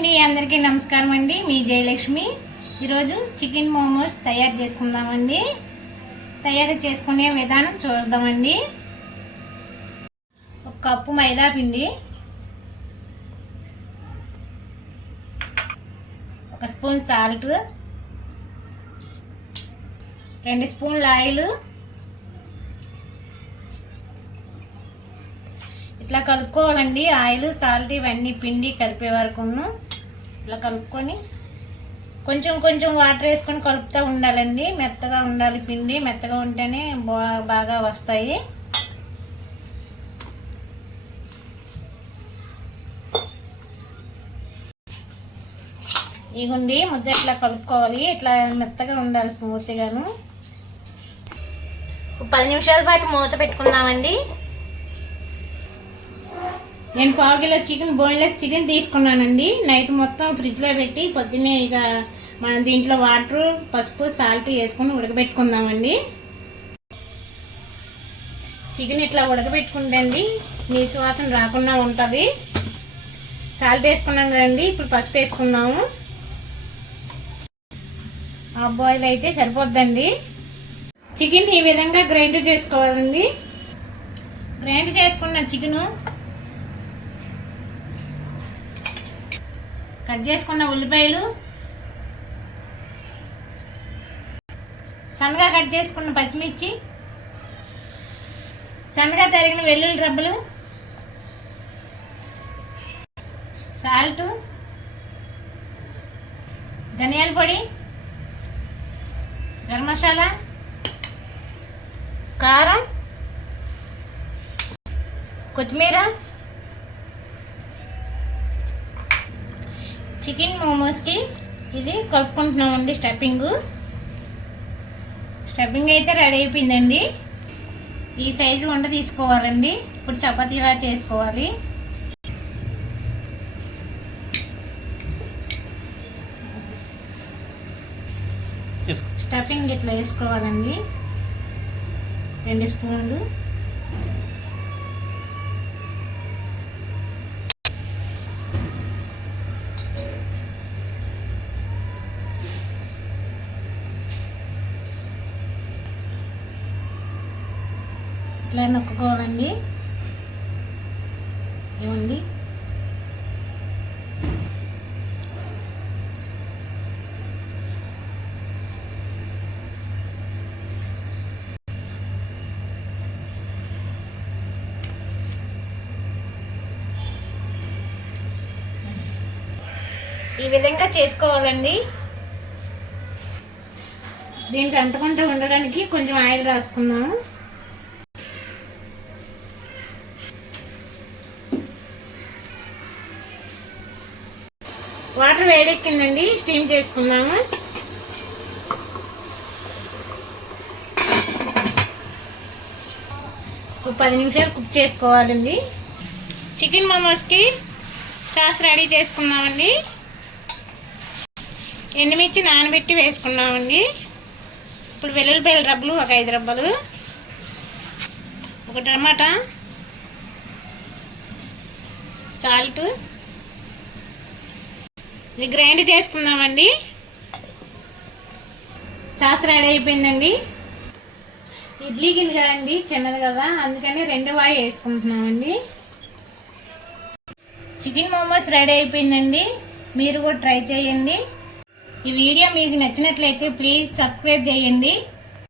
అండి, అందరికీ నమస్కారం అండి. మీ జయలక్ష్మి. ఈరోజు చికెన్ మోమోస్ తయారు చేసుకుందామండి. తయారు చేసుకునే విధానం చూద్దామండి. ఒక కప్పు మైదా పిండి, ఒక స్పూన్ సాల్ట్, 2 స్పూన్ల ఆయిల్, ఇట్లా కలుపుకోవాలండి. ఆయిల్, సాల్ట్ ఇవన్నీ పిండి కలిపే వరకు ఇట్లా కలుపుకొని కొంచెం కొంచెం వాటర్ వేసుకొని కలుపుతూ ఉండాలండి. మెత్తగా ఉండాలి పిండి, మెత్తగా ఉంటేనే బాగా వస్తాయి. ఇగుండి ముద్ద ఇట్లా కలుపుకోవాలి. ఇట్లా మెత్తగా ఉండాలి, స్మూత్గాను. 10 నిమిషాల పాటు మూత పెట్టుకుందామండి. నేను 1/4 కిలో చికెన్, బోన్లెస్ చికెన్ తీసుకున్నానండి. నైట్ మొత్తం ఫ్రిడ్జ్లో పెట్టి పొద్దున్నే ఇక మనం దీంట్లో వాటర్, పసుపు, సాల్ట్ వేసుకొని ఉడకబెట్టుకుందామండి. చికెన్ ఇట్లా ఉడకబెట్టుకుంటే అండి నీసు వాసన రాకుండా ఉంటుంది. సాల్ట్ వేసుకున్నాం కదండి, ఇప్పుడు పసుపు వేసుకుందాము. హాఫ్ బాయిల్ అయితే సరిపోద్దండి. చికెన్ ఈ విధంగా గ్రైండ్ చేసుకోవాలండి. గ్రైండ్ చేసుకున్న చికెను, కట్ చేసుకున్న ఉల్లిపాయలు, సన్నగా కట్ చేసుకున్న పచ్చిమిర్చి, సన్నగా తరిగిన వెల్లుల్లి రబ్బలు, సాల్ట్, ధనియాల పొడి, గరం మసాలా, కారం, కొత్తిమీర, చికెన్ మోమోస్కి ఇది కలుపుకుంటున్నామండి. స్టఫింగ్ అయితే రెడీ అయిపోయిందండి. ఈ సైజు వంట తీసుకోవాలండి. ఇప్పుడు చపాతీలా చేసుకోవాలి. స్టఫింగ్ ఇట్లా వేసుకోవాలండి. 2 స్పూన్లు. ఇట్లా నొక్కుకోవాలండి. ఇవ్వండి. ఈ విధంగా చేసుకోవాలండి. దీనికి అంటుకుంటూ ఉండడానికి కొంచెం ఆయిల్ రాసుకుందాము. వాటర్ వేడెక్కిందండి, స్టీమ్ చేసుకుందాము. ఒక 10 నిమిషాలు కుక్ చేసుకోవాలండి. చికెన్ మోమోస్కి సాస్ రెడీ చేసుకుందామండి. ఎండుమిర్చి నానబెట్టి వేసుకున్నామండి. ఇప్పుడు వెల్లుల్లిపాయల రబ్బలు ఒక 5 రబ్బలు, ఒక టమాటా, సాల్ట్, ఇది గ్రైండ్ చేసుకుందామండి. సాస్ రెడీ అయిపోయిందండి. ఇడ్లీ గిన్నె కదండి, చిన్నది కదా, అందుకని 2 వాయి వేసుకుంటున్నామండి. చికెన్ మోమోస్ రెడీ అయిపోయిందండి. మీరు కూడా ట్రై చేయండి. ఈ వీడియో మీకు నచ్చినట్లయితే ప్లీజ్ సబ్స్క్రైబ్ చేయండి.